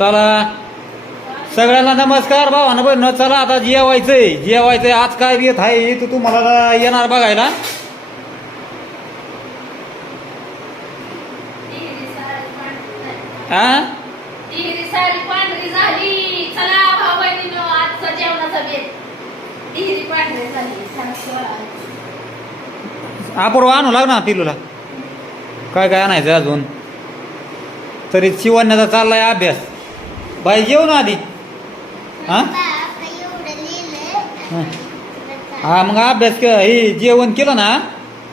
चला. सगळ्यांना नमस्कार भावानं बहिण चला आता जेवायचंय जेवायचंय आज काय येत आहे तू तुम्हाला येणार बघायला? हा अपूर्व आणू लाग ना पिलूला. काय काय आणायचं अजून? तरी शिवण्याचा चाललाय अभ्यास. बाई जेव ना आधी हां? हं. मग अभ्यास के हे जेवण केलं ना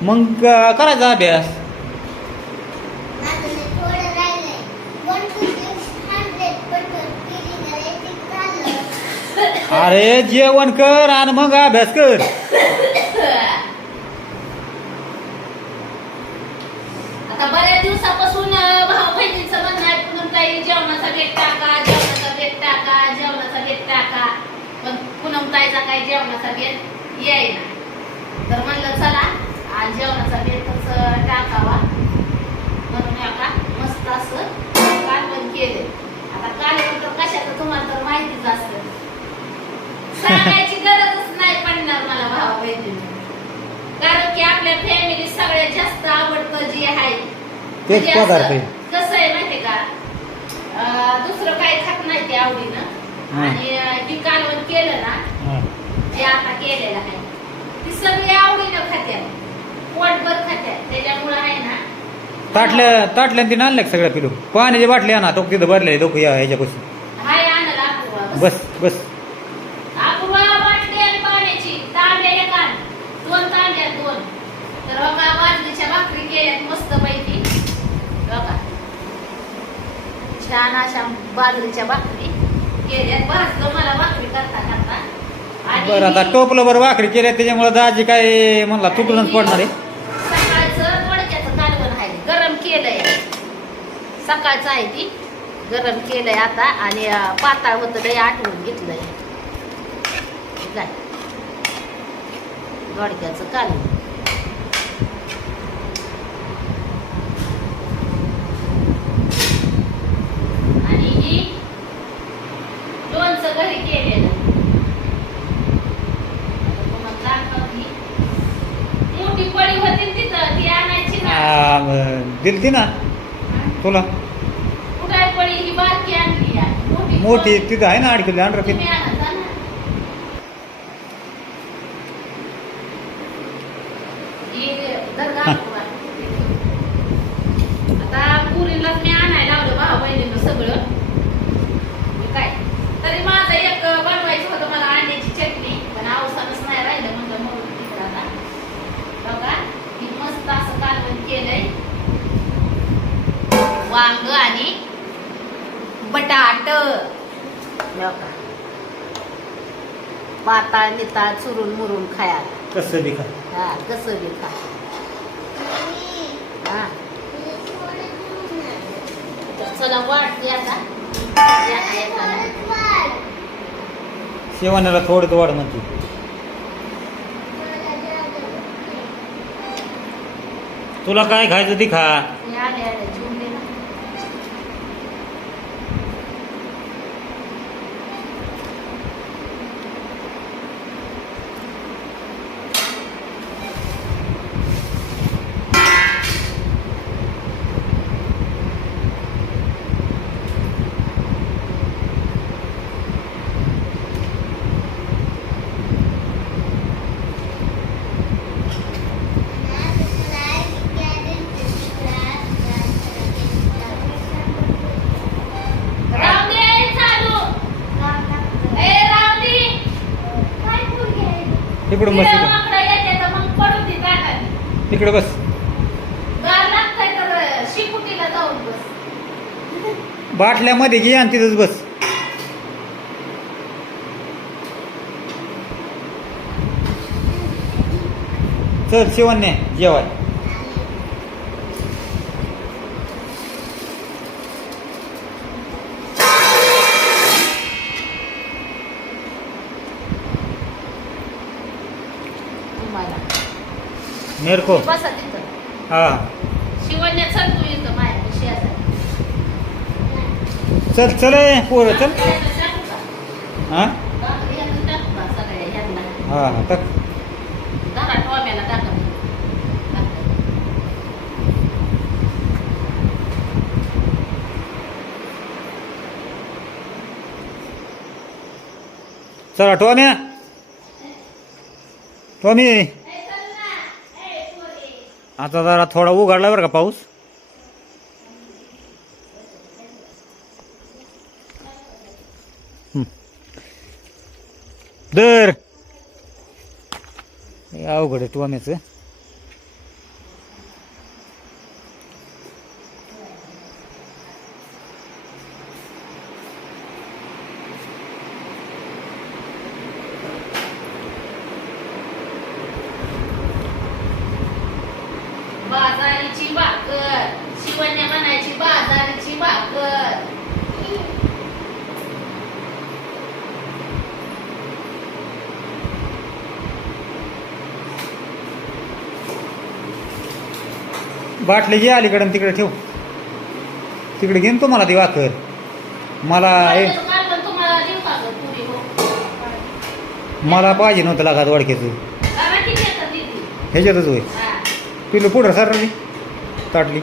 मग करायचा अभ्यास. अरे जेवण कर आणि मग अभ्यास कर. आता बऱ्याच दिवसापासून भाऊ बहिणीचं म्हणणं आहे पूनम ताई जेवणाचा बेत टाका जेवणाचा बेत टाका जेवणाचा बेत टाका ताईचा काही जेवणाचा बेत येईना. तर म्हणलं चला आज जेवणाचा बेतच टाकावा. म्हणून आता मस्त असं कालवण केले. आता कालवण तर कशाचं तुम्हाला तर माहितीच असतं. सांगायची गरजच नाही पडणार मला भाऊ बहिणींना कारण की आपल्या फॅमिली सगळ्यात जास्त आवडतं जे आहे. म्हणजे. कसं आहे माहितीये का? दुसरं काही खात नाही ते आवडीनं. आणि अं, कालवण केलं ना. जे आता केलेलं आहे. ती सगळी आवडीनं खात्यात पोटभर खात्यात त्याच्यामुळं आहे ना ताटल्या ताटल्यान तिने आणलं का सगळं पिलू? पाण्याची बाटली आणा तो तिथं भरले लोक या ह्याच्यापासून. हाय आणलं अपूर्वा बस बस. अपूर्वा वाटते आणि पाण्याची. तांब्या एक आण. दोन तांब्या दोन. तर बघा बाजरीच्या भाकरी केल्यात मस्त पैकी बघा. छान अशा बाजरीच्या भाकरी. बरं आता टोपलं बरं वाकडी केल्या त्याच्यामुळे दाजी काय म्हणला तुटूनच पडणार आहे. सकाळचं कालवण आहे. गरम केलंय. सकाळचं आहे ती. गरम केलंय आता आणि पाताळ होतं लय आठवून घेतलंय. काय कालवण आणि ही लोणचं घरी केलेलं आता तुम्हाला दाखवते. मोठी पळी होती ना तिथं ती आणायची ना आ, बरं. दिलती ना? तुला. मोठी. तिथं आहे ना अडकली आणलं तुम्ही किती आणा, जा ना. ही दर्गा पुरा. आता पुरीला मी आणायला लावलं भाऊ बहिणीनं सगळं हे काय तरी माझं एक बनवायचं होतं मला अंड्याची चटणी पण अवसानच नाही राहिलं म्हणलं मग तिकडं आता बघा ही मस्त असं कालवण केलंय वांग आणि बटाट. पाताळ निताळ चुरून मुरून खायला कसं बी खा. हा कसं बी खा. हा. चला वाढते आता. शेवाण्याला थोडं वाढ म्हणते. तुला काय खायचं ती खा हे आले आले जेवून दे ना. राहू दे, चालू. ए, राहू दे. तिकडून बस तिकडं बस. बाटल्यामध्ये घे आणि तिथंच बस. चल शिवण्या जेवाय तुम्हाला मेरे को बसा तिथं. हा. शिवण्या चल तू इथं चल चल ए, पोरं चल? हा भाकरी ह्यातून टाकू का सगळ्या ह्यांना? हा हा टाक. धरा टोम्याला टाका. चला टॉम्या. टॉमी आता जरा थोडा उघडला बरं का पाऊस. दर. हे अवघड आहे टोम्याचं बाजारीची भाकर शिवण्या बनायची बाजारीची भाकर बाटली घे अलीकडे तिकडे ठेव. तिकडे घेईन तुम्हाला ती वाकर. मला हो? मला पाहिजे नव्हतं लागात वडक्याचं? ह्याच्यातच होय. पिलो पुढं सरली ताटली.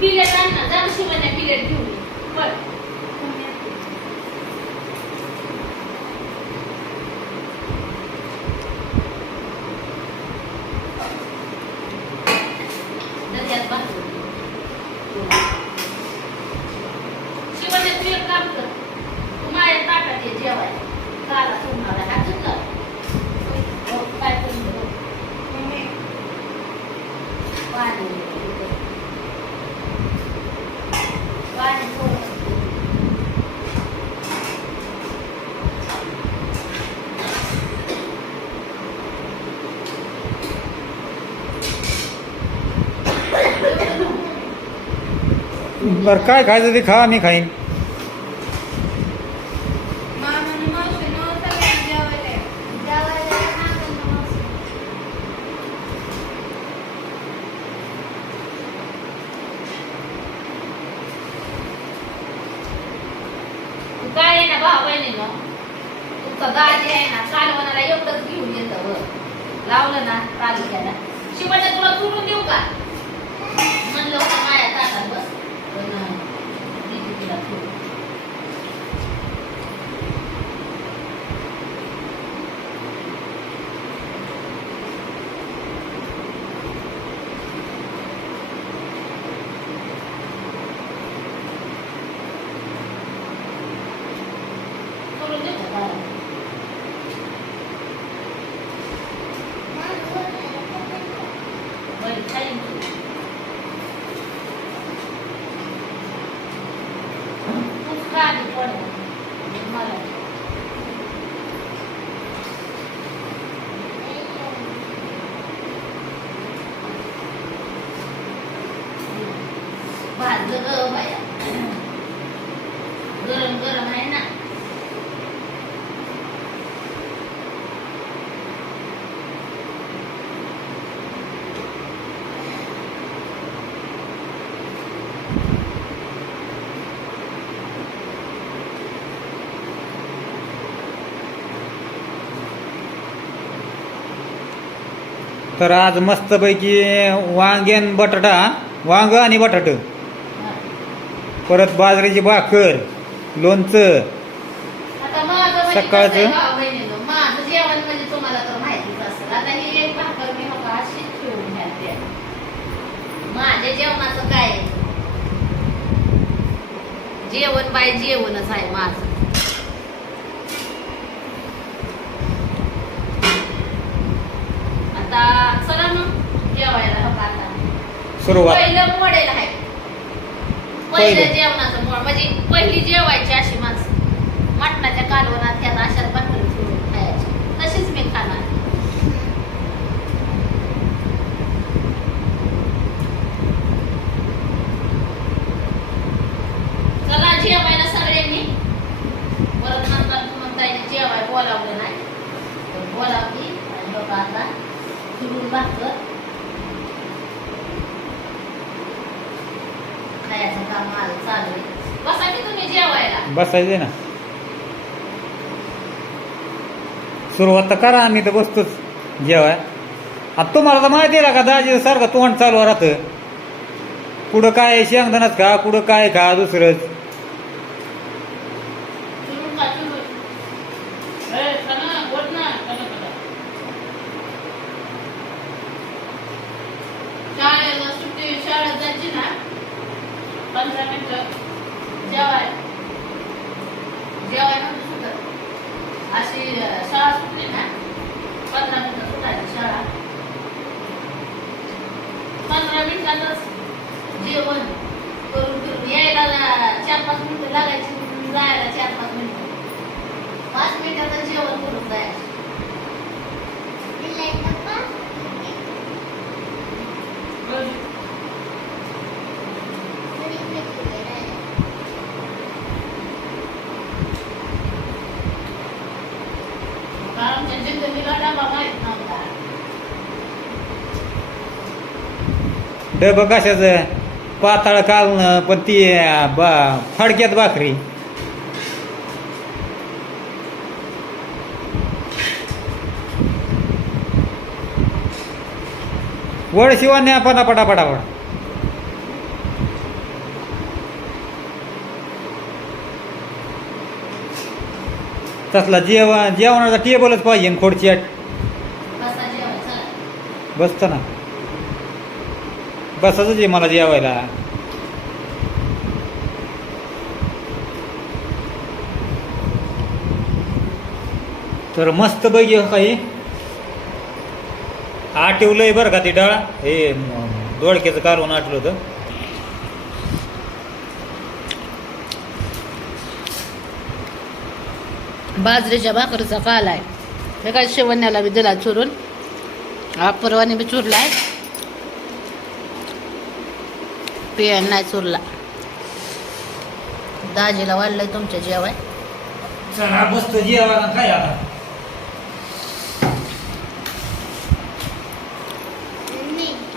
पिलेट आण ना जा शिवण्या पिलेट घेऊन ये. पळ. दर्यात बांधून. शिवण्या तू एक काम कर तू माझ्या ताटात ये जेवायला काला तुम्हाला हा धुतला. हो, काय करून दे, हो. पाणी पाणी थोडं बरं काय खायचं ते खा मी खाईन. काय आहे ना भाऊ बहिणीनं तुमचं दाजी आहे ना कालवणाला एवढंच घेऊन येतं वर लावलं ना तालुक्याला शिवाय तुला सोडून देऊ का? म्हणलं होतं दिली तिला सोडून. सोडून देऊ का बाळा? बरं, खाईन तू. तूच खा आधी थोडं. मला भाजलं ग बाया गरम गरम आहे ना तर आज मस्तपैकी वांग्यान बटाटा वांग आणि बटाट. परत बाजरीची भाकर लोणचं. म्हणजे सकाळचं? म्हणजे जेवणाचं काय? जेवण बाय जेवणच आहे माझं. आता चला मग जेवायला हो का आता. सुरुवात. पहिलं मॉडेल आहे. पहिलं. पहिलं. जेवणाचं मोड. म्हणजे पहिली जेवायची अशी माणसं. मटणाच्या कालवणात त्यात अशा भाकरी सोडून खायची तशीच मी खाणार चला जेवायला सगळ्यांनी परत नंतर म्हणता येईल जेवाय बोलावलं नाही तर बोलावली आणि लोक आता चुरून भाकर खायचं काम माझं चालू आहे बसा की तुम्ही जेवायला बसायचे ना. सुरुवात तर करा आम्ही तर बसतोच जेवाय. आता तुम्हाला तर माहिती आहे ना का दाजी सारखं तोंड चालू राहतं. पुढं काय शेंगदाणाच खा पुढं काय खा दुसरंच चुरून खा चुरून ए, खाना, बोट ना, खाना, खाना. शाळेला सुट्टी शाळेत जायची ना पंधरा मिनिटं जेवाय जेवाय नव्हतं सुटत अशी अं, शाळा सुटली ना पंधरा मिनिटं सुटायची शाळा पंधरा जेवण करून करून यायला ना- चार पाच मिनिटं लागायची जायला चार पाच मिनिटं. पाच मिनिटाचं जेवण करून जायचं कारण त्या जिंदगीला डबा माहीत नव्हता डब कशाचं? पाताळ कालणं पण ती बा फडक्यात भाकरी. वड शिवान्या पटा पटा पटापट तसला जेवण जेवणाचा टेबलच पाहिजे खोडची बसतं ना बसाच आहे मला जेवायला. तर मस्त पैकी हो काही. आठवलंय बरं का ती डाळ? हे दोडक्याचं कालवून आठवलं होतं. बाजरीच्या भाकरीचा काल आहे. हे काय शेवण्याला बी दिला चुरून. हा परवाने बी चुरलाय. पियान नाही चुरला. दाजीला वाढलंय तुमच्या जेवाय. चला बसतो जेवायला काय आता?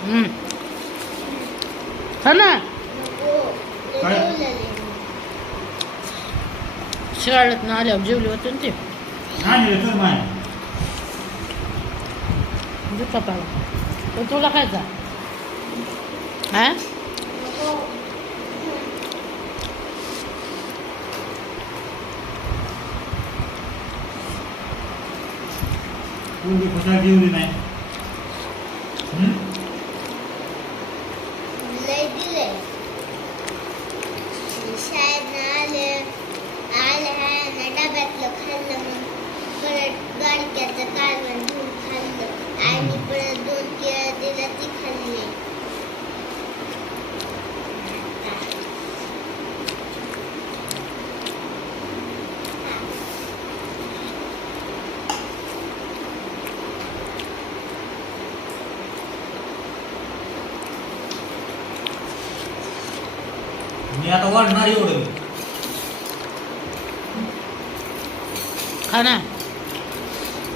हम्म. हा ना? शाळेत ना आल्यावर जेवली होती ना ती. दुखापाला. तुला खायचा हा? कोणती कशाला जेवली नाही हं? लय दिले शाळेत आलं आलं आहे ना डब्यातलं खाल्लं मग परत गाडक्याचं कालवण धुवून खाल्लं आणि परत दोन केळं दिलं ती खाल्ली मी आता वाढणार एवढं. खा ना.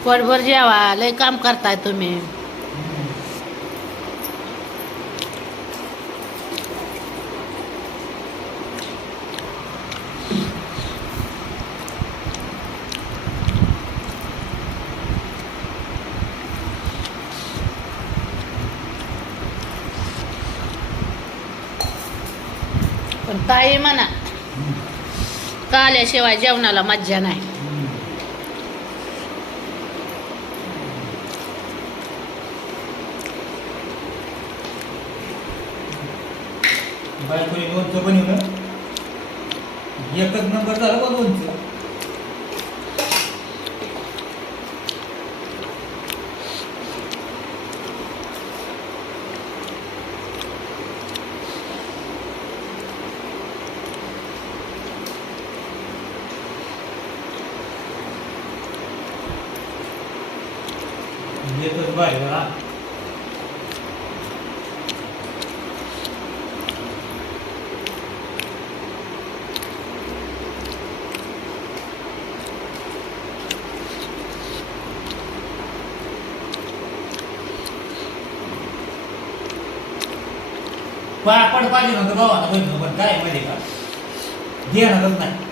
पोटभर जेवा लय काम करताय तुम्ही. काही ताई म्हणा काल्याशिवाय जेवणाला मज्जा नाही. बायकोने लोणचं बनवलं. एकच नंबर झालं का लोणचं एकच बाहेर हा पापड पाहिजे नव्हतं भावानं बहिणीनं पण काय माहिती का घेणारच नाही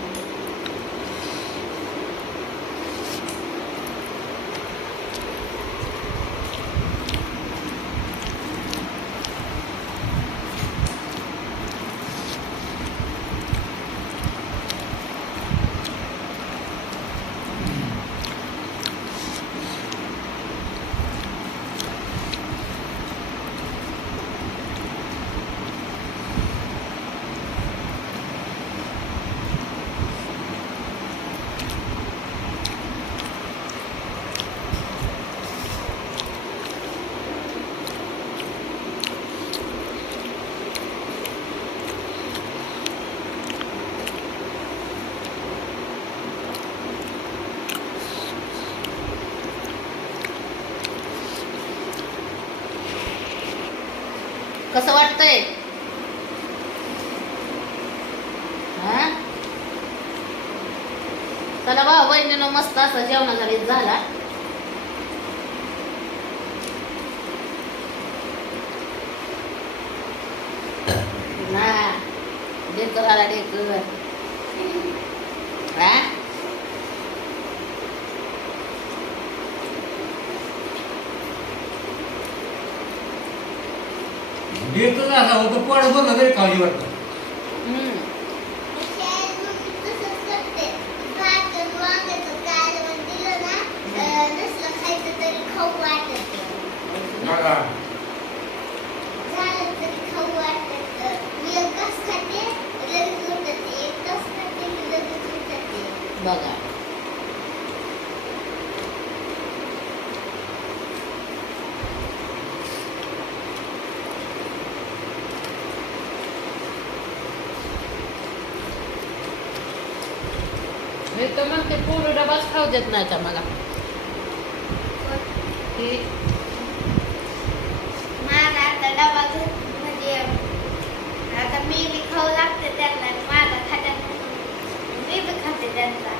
कसं वाटतंय. हा? चला भाऊ बहिणीनं मस्त असं जेवणाचा बेत झाला. ना डेकर आला डेकर. हा? देतच असा होतं पड बोललं तरी वाटतं हम्म. शाळेत मग तसंच करते. भात आणि वांग्याचं कालवण दिलं ना, अं, नसलं खायचं तरी खाऊ वाटत बघा झालं तरी खाऊ वाटत मी एक तास खाते लगेच उठते एक तास खाते मी लगेच उठते बघा मी तर म्हणते पूर्ण डबाच खाऊ देत नाही का मला की माझा आता डबा घेत म्हणजे आता मी बी खाऊ लागते त्यांना आणि माझा खात्यात मी बी खाते त्यांचा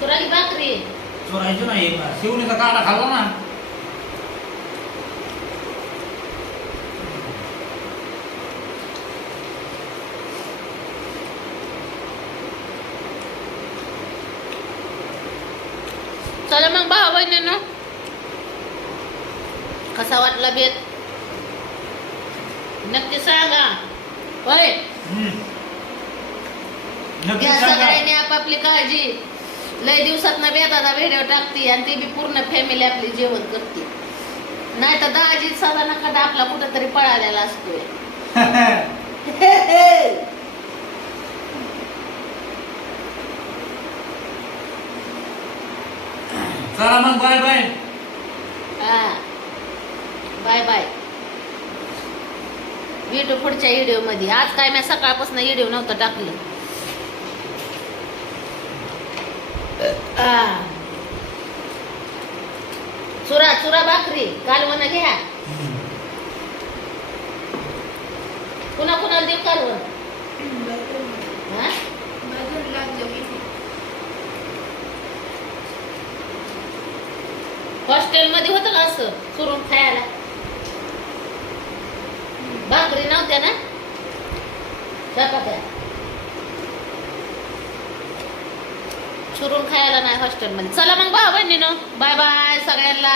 सुराई भाकरी. चोरायचं नाही शिवणीचा काटा खाल्ला ना चला मग भाऊ बहिणीनं कसा वाटला बेत नक्की सांगा होय सांगा. सगळ्यांनी आपापली काळजी. लय दिवसात ना बेदादा व्हिडिओ टाकते आणि ती बी पूर्ण फॅमिली आपली जेवण करते. नाही तर दाजी सदा नका आपला कुठं तरी पळालेला असतोय. चला मग बाय बाय हा. बाय बाय भेटू पुढच्या व्हिडिओमध्ये. आज काय मी सकाळपासून व्हिडिओ नव्हतं टाकलं. चुरा चुरा भाकरी. कालवण घ्या. कुणा कुणाला देऊ कालवण? हा? हॉस्टेलमध्ये होतं का असं? चुरून खायला? भाकरी नव्हत्या ना? चपात्या. चुरून खायला नाही हॉस्टेलमध्ये चला मग भाऊ बहिणीनं. बाय बाय सगळ्यांना.